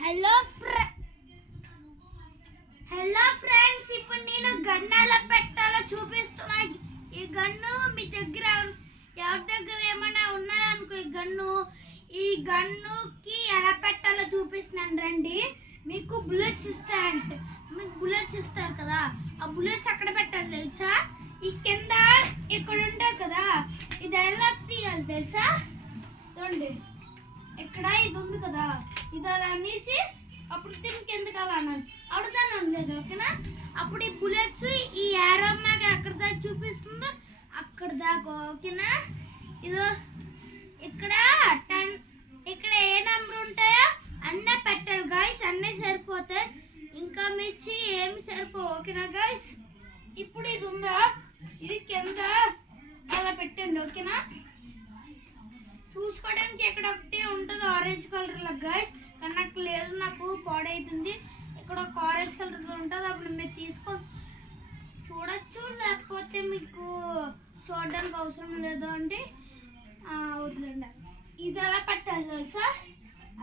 Hello friends, ఇప్పుడు నేను gun ఎలా పెట్టాలో చూపిస్తున్నా. ఈ గన్ను మీ దగ్గర ఎవరి దగ్గర ఏమైనా ఉన్నాయనుకో, ఈ గన్నుకి ఎలా పెట్టాలో చూపిస్తున్నాను రండి. మీకు బుల్లెట్స్ ఇస్తారంటే ఇస్తారు కదా, ఆ బుల్లెట్స్ అక్కడ పెట్టాలి తెలుసా? ఈ కింద ఇక్కడ ఉంటారు కదా, ఇది ఎలా తీయాలి తెలుసా? చూడండి, ఇక్కడ ఇది ఉంది కదా, ఇది అలా అనేసి అప్పుడు దీనికి ఎందుకు అలా అన్నాను అడుగుతాను అనలేదు, ఓకేనా? అప్పుడు ఈ బుల్లెట్స్ ఈ ఏరో మ్యాగ్ ఎక్కడ దాకా చూపిస్తుందో అక్కడ దాకా, ఓకేనా? ఇదో ఇక్కడ ఇక్కడ ఏ నెంబర్ ఉంటాయో అన్నీ పెట్టాలి గైస్, అన్నీ సరిపోతాయి. ఇంకా మిర్చి ఏమి సరిపోవు, ఓకేనా గైస్? ఇప్పుడు ఇది ఉందా, ఇది కింద అలా పెట్టండి, ఓకేనా? చూసుకోవడానికి ఎక్కడ ఒకటి ఉంటుంది ఆరెంజ్ కలర్ లో గైస్, కానీ నాకు లేదు, నాకు పాడైపోయింది. ఇక్కడ ఒక ఆరెంజ్ కలర్ ఉంటుంది, అప్పుడు మీరు తీసుకొని చూడొచ్చు, లేకపోతే మీకు చూడడానికి అవసరం లేదు అంటే వదిలేండి. ఇది ఎలా పెట్టాలి తెలుసా?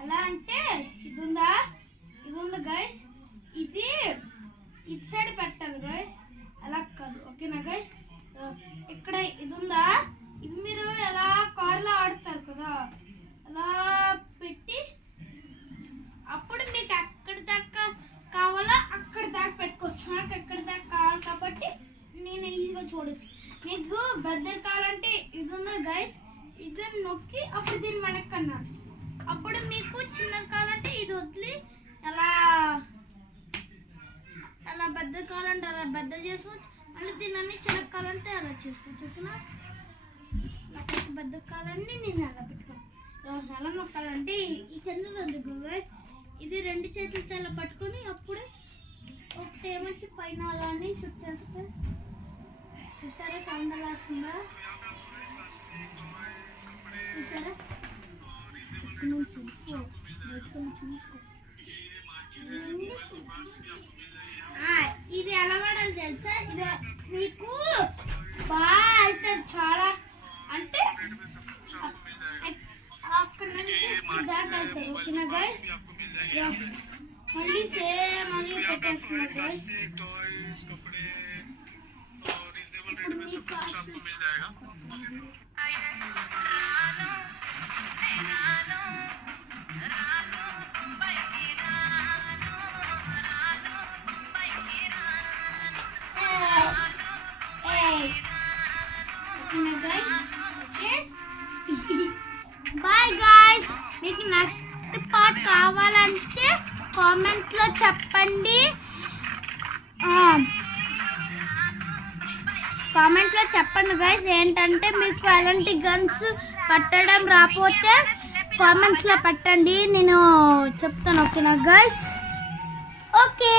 అలా అంటే ఇది ఉంది గైస్, ఇది ఇటు సైడ్ పెట్టాలి గైస్, అలా కాదు, ఓకేనా గైస్? ఇక్కడ ఇది ఉందా, ఇది మీరు ఎలా కార్లో ఆడతారు కదా, అలా పెట్టి అప్పుడు మీకు ఎక్కడి దాకా కావాలో అక్కడి దాకా పెట్టుకోవచ్చు. నాకు ఎక్కడి దాకా కావాలి కాబట్టి నేను ఈజీగా చూడొచ్చు. మీకు పెద్దది కావాలంటే ఇది ఉంది గైస్, ఇది నొక్కి అప్పుడు దీన్ని వెనక్కి అన్నారు. అప్పుడు మీకు చిన్నది కావాలంటే ఇది వదిలి అలా పెద్దది కావాలంటే అలా పెద్ద చేసుకోవచ్చు, మళ్ళీ దీన్ని అన్ని చిన్నది కావాలంటే అలా చేసుకోవచ్చు, ఓకేనా? నాకు పెద్ద కావాలంటే నేను అలా పెట్టుకోను. ఎలా నొక్కాలంటే ఈ కింద గైస్, ఇది రెండు చేతులతో అలా పట్టుకొని అప్పుడే ఒకటి ఏమొచ్చి పైన అలా అని షూట్ చేస్తే చూసారా, సౌండ్ అలా వస్తుందా? చూసారా? చూసుకో, ఇది ఎలా వాడాలి తెలుసా? ఇది మీకు బాగా అయితే చాలా అంటే అక్కడ నుంచి దాకా వెళ్తారు, ఓకేనా గైస్? మళ్ళీ సేమ్ మళ్ళీ పెట్టేస్తున్నా గైస్. బాయ్ గాయ్స్, మీకు నెక్స్ట్ పార్ట్ కావాలంటే కామెంట్లో చెప్పండి. గైస్, ఏంటంటే మీకు ఎలాంటి గన్స్ పట్టడం రాకపోతే కామెంట్స్లో పెట్టండి, నేను చెప్తాను, ఓకేనా గైస్? ఓకే.